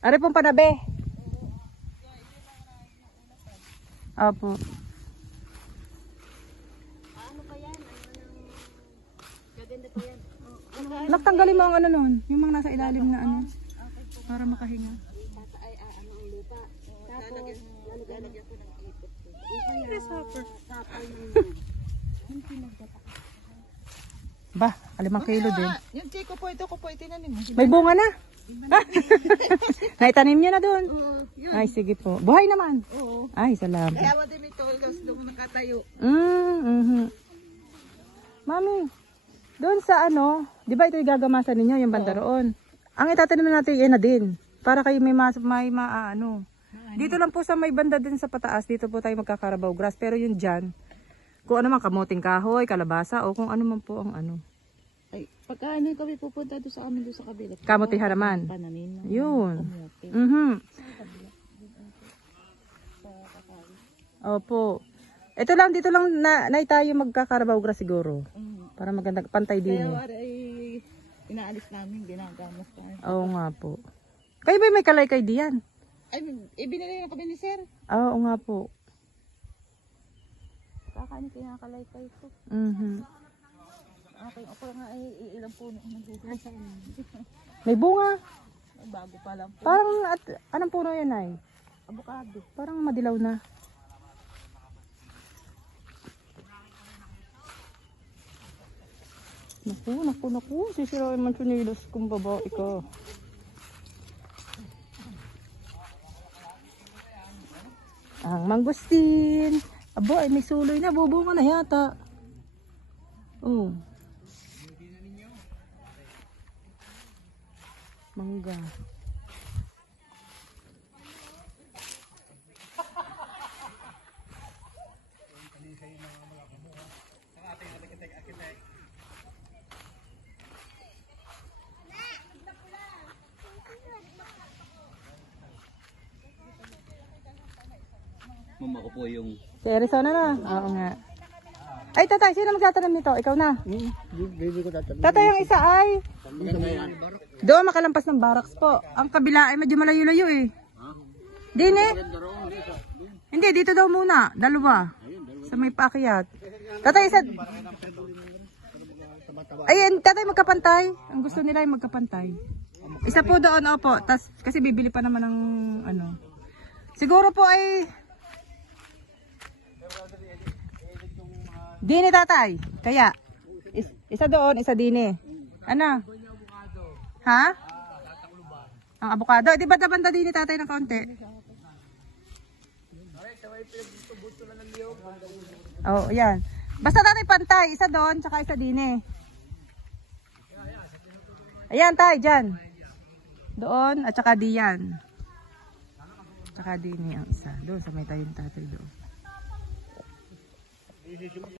Are pong panabe. Opo. Ano pa yan? Gaganda pa yan. Naktanggalin mo ang ano nun. Yung mga nasa ilalim na ano. Para makahinga. Ay, ano ang lupa. Tapos, lalagyan ko ng ipot. Sapal ng yung pinagdata. Ba, 5 kilo din. Yung chiko po ito, tinanim mo. May bunga na. Naitanim niyo na doon. Ay, sige po. Buhay naman. Oo. Ay, salamat. Kaya mo din ito, doon ko nakatayo. Mami, doon sa ano, di ba ito igagamasan ninyo, yung banda roon? Ang itatanim natin, yan na din. Para kayo may ano. Dito lang po sa may banda din sa pataas, dito po tayo magkakarabaw grass. Pero yung dyan, kung ano man, kamuting kahoy, kalabasa, o kung ano man po ang ano. Ay, pagka ano kami pupunta doon sa amin doon sa kabila. Kamutihan naman. Pananin. Yun. Opo. Ito lang, dito lang na tayo magkakarabaw grass siguro. Para maganda, pantay din. Kaya ay inaalis namin, ginagamos pa. Oo nga po. Kayo ba may kalay-kay diyan? Ay, ibinili na kami ni sir. Oo nga po. Kakain kinakalay pa ito. Okay, ako nga ay ilang puno ng buhay. May bunga. Bago pa lang po. Parang, anong puno yan ay? Avocado. Parang madilaw na. Naku. Sisirain man sunilos kung babae ka. Ang mangustin. Abo, ay may suloy na. Bubunga na yata. Oh. Mangga. Mama ko po yung... Si Arizona na. Oo nga. Ay, tatay, sino magtatanim nito? Ikaw na. Baby ko tatabi. Tatay, yung isa ay... Doon, makalampas ng barracks po. Ang kabila ay medyo malayo-layo eh. Dine? Hindi, dito daw muna. Dalawa. Sa may paakyat. Tatay, isa... Ayun, tatay, magkapantay. Ang gusto nila ay magkapantay. Isa po doon, opo. Tas, kasi bibili pa naman ng ano. Siguro po ay... Dine, tatay. Kaya, isa doon, isa dine. Ano? Ha? Ang abukado. Di ba banda dine, tatay, ng kaunti? Oo, yan. Basta tatay pantay. Isa doon, tsaka isa dine. Ayan, tay, dyan. Doon, at tsaka diyan. Tsaka dine ang isa. Doon, sa may tayong tatay doon.